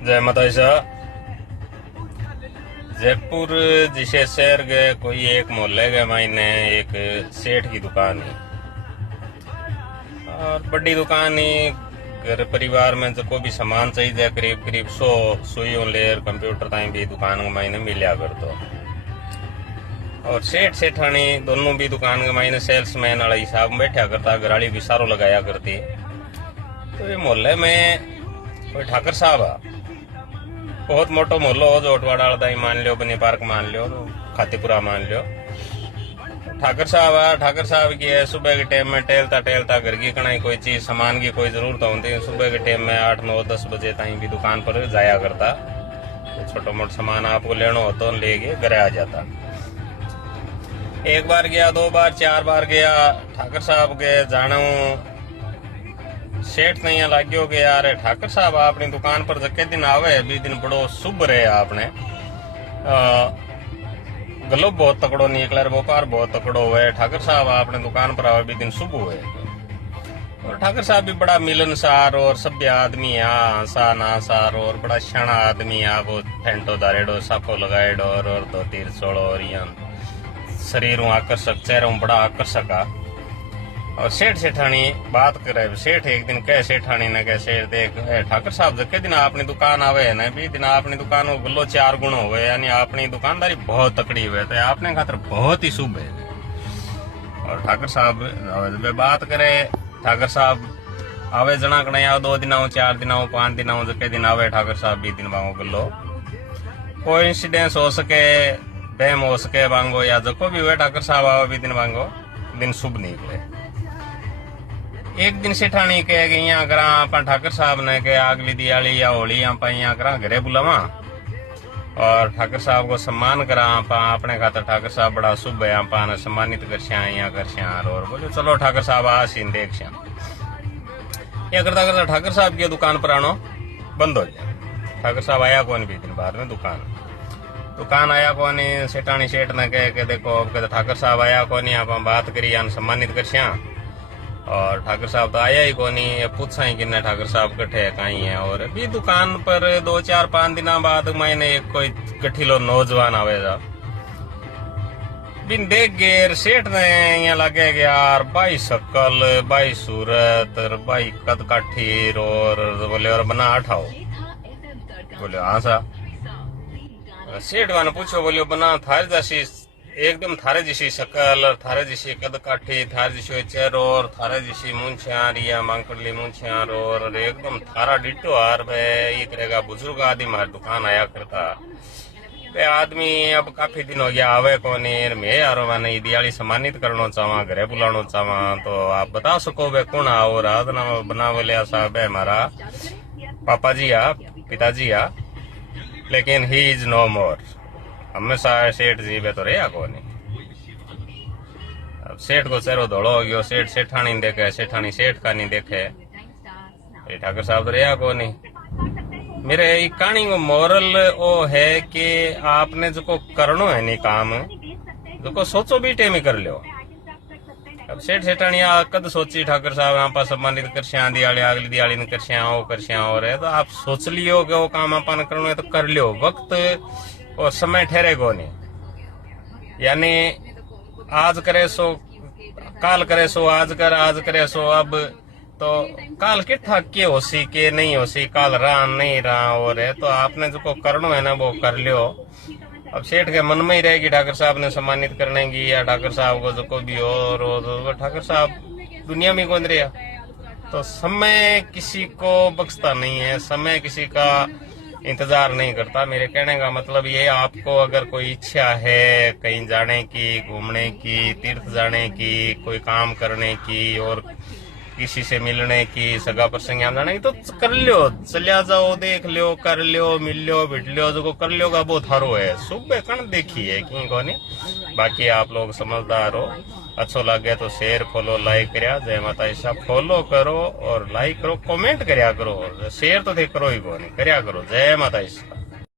जय माता दी साहब। जयपुर जिसे शहर गए कोई एक मोहल्ले के मायने एक सेठ की दुकान है और बड़ी दुकान है। घर परिवार में जो कोई भी सामान चाहिए करीब करीब 100 सुइयों लेर कंप्यूटर ताई भी दुकान के मायने मिलिया कर दो। और सेठ सेठानी दोनों भी दुकान के मायने सेल्समैन वाला हिसाब में बैठा करता, घराली भी सारो लगाया करती। तो ये मोहल्ले में कोई ठाकर साहब आ, बहुत मोटो मोहल्लो हो, जो अटवाड़ा वाला मान लियो, बनी पार्क मान लियो, खातीपुरा मान लियो। ठाकर साहब आ, ठाकर साहब की है सुबह के टाइम में टहलता टहलता घर की कणाई कोई चीज सामान की कोई जरूरत होती है, सुबह के टाइम में 8 9 10 बजे ताई भी दुकान पर जाया करता। तो छोटा मोटा सामान आपको लेना हो तो लेके घर आ जाता। एक बार गया, 2 बार 4 बार गया, ठाकर साहब के जाना सेठ नहीं लाग्यो कि यार ठाकर साहब अपनी दुकान पर जके दिन आवे भी दिन बड़ो शुभ रहे। आपने गलो बहुत तकड़ो निकले, व्यापार बहुत तकड़ो हुए। ठाकर साहब अपने दुकान पर आवे भी दिन शुभ हुए। और ठाकर साहब भी बड़ा मिलनसार और सभ्य आदमी है, हंसा नासार और बड़ा शाना आदमी है। वो फेंटो दारेडो साफो लगाएडो और धोती चोड़ो और शरीर आकर्षक, चेहरों बड़ा आकर्षक आ। और सेठ सेठानी बात करे, सेठ एक दिन कहे सेठानी ने कहे सेठ देख ठाकर साहब जके दिन अपनी दुकान आवे है ना भी दिन अपनी दुकान को गलो 4 गुण हुए, यानी अपनी दुकानदारी बहुत तकड़ी हुए तो आपने खातर बहुत ही शुभ है। और ठाकर साहब बात करे, ठाकर साहब आवे जना कने आओ 2 दिन आओ 4 दिन आओ 5 दिन आओ जके दिन आवे ठाकर साहब भी दिन वांगो गलो कोई इंसिडेंस हो सके, बहम हो सके वांगो या जको भी हुए ठाकर साहब आवे भी दिन वांगो दिन शुभ निकले। एक दिन सेठानी कह गई करा आप ठाकर साहब ने के अगली दिवाली या होली आप करा घरे बुलावा और ठाकर साहब को सम्मान करा आप अपने खातर ठाकर साहब बड़ा शुभ है, आप सम्मानित कर और बोले चलो ठाकर साहब आ सीन देख श्या। या करता करता ठाकर साहब की दुकान पर आनो बंद हो जाए। ठाकर साहब आया कौन भी दिन बाद में दुकान आया कौन, सेठानी सेठ ने कह के देखो अब ठाकर साहब आया कौन, आप बात करी सम्मानित कर श्या। और ठाकर साहब तो आया ही कोनी, पूछा ही कि ठाकर साहब कट्ठे कहीं है। और भी दुकान पर 2 4 5 दिन बाद मैंने एक कोई गठीलो नौजवान आवेगा बिन देख गेर सेठ ने यहाँ लगे कि यार भाई शकल भाई सूरत भाई कद काठी और बोले और बना उठाओ। बोले हाँ सा। सेठ वाने पूछो, बोलियो बना थारे जैसी एकदम थारे जैसी शकल और थारे जैसी कद काठी, थारे जैसी चेहरो और थारे जैसी मूंछार या मांकड़ली मूंछार और एकदम थारा डिटो हार में ये करेगा बुजुर्ग आदमी हमारी दुकान आया करता। वे आदमी अब काफी दिन हो गया आवे कोनी, मैं यारो मैंने दिवाली सम्मानित करना चाहवा, घरे बुलाना चाहवा, तो आप बता सको वे कौन आओ। रात ना बना बोलिया साहब है हमारा पापा जी आ, पिताजी आ, लेकिन ही इज नो मोर। हमेशा सेठ जी बे तो रहा कोनी। अब सेठ को चेहरो धोलो हो गयो, सेठ सेठानी देखे, सेठानी सेठ का नहीं देखे, ठाकर साहब तो रहा कोनी। मेरे कहानी को मोरल वो है कि आपने जो करनो है नहीं काम जो सोचो भी टेम ही कर लियो। अब सेठ सेठानी कद सोची ठाकर साहब आप सम्मानित कर श्या, दिवाली अगली दिवाली ने कर श्या वो कर श्या और है, तो आप सोच लियो कि वो काम आप करना है तो कर लियो। वक्त और समय ठहरे को नहीं, यानी आज करे सो काल करे सो आज करे सो अब, तो काल किठा के हो सी के नहीं हो सी, काल रहा नहीं रहा और है, तो आपने जो करना है ना वो कर लियो। अब सेठ के मन में ही रहेगी ठाकर साहब ने सम्मानित करने की या ठाकर साहब को जो भी हो, ठाकर साहब दुनिया में कौन रहा। तो समय किसी को बख्शता नहीं है, समय किसी का इंतजार नहीं करता। मेरे कहने का मतलब ये, आपको अगर कोई इच्छा है कहीं जाने की, घूमने की, तीर्थ जाने की, कोई काम करने की और किसी से मिलने की, सगा प्रसंग जाने की, तो कर लियो, चलिया जाओ, देख लियो, कर लियो, मिल लियो, भिट लियो, जो कर लियो का बहुत हारो है। सुबह कण देखी है कि कोनी। बाकी आप लोग समझदार हो, अच्छो लगे तो शेयर फॉलो लाइक करिया। जय माता दी साहब, फॉलो करो और लाइक करो, कमेंट करिया करो, शेयर तो थे करो ही कोनी, करिया करो। जय माता दी साहब।